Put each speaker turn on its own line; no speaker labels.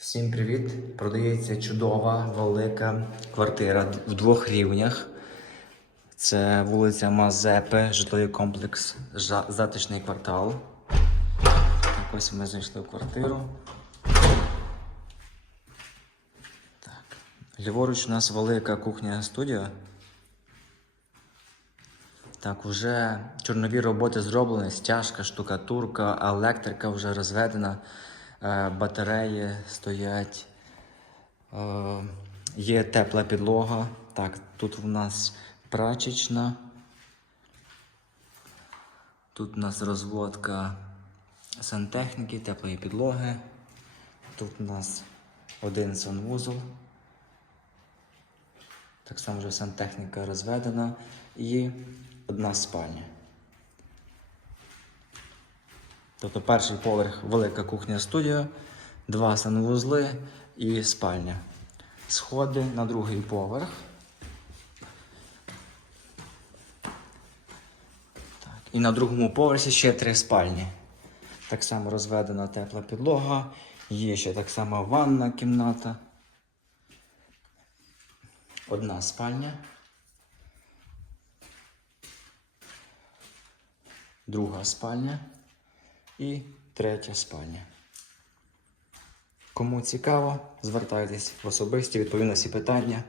Всім привіт! Продається чудова велика квартира в двох рівнях. Це вулиця Мазепи, житловий комплекс, затишний квартал. Так, ось ми зайшли в квартиру. Так. Ліворуч у нас велика кухня студія. Так, вже чорнові роботи зроблені, стяжка, штукатурка, електрика вже розведена, батареї стоять, е, є тепла підлога. Так, тут у нас прачечна. Тут у нас розводка сантехніки, теплої підлоги. Тут у нас один санвузол. Так само вже сантехніка розведена і одна спальня. Тобто перший поверх велика кухня студія, два санвузли і спальня. Сходи на другий поверх. Так. І на другому поверсі ще три спальні. Так само розведена тепла підлога, є ще так само ванна кімната. Одна спальня. Друга спальня і третя спальня. Кому цікаво, звертайтесь в особисті, відповім на всі питання.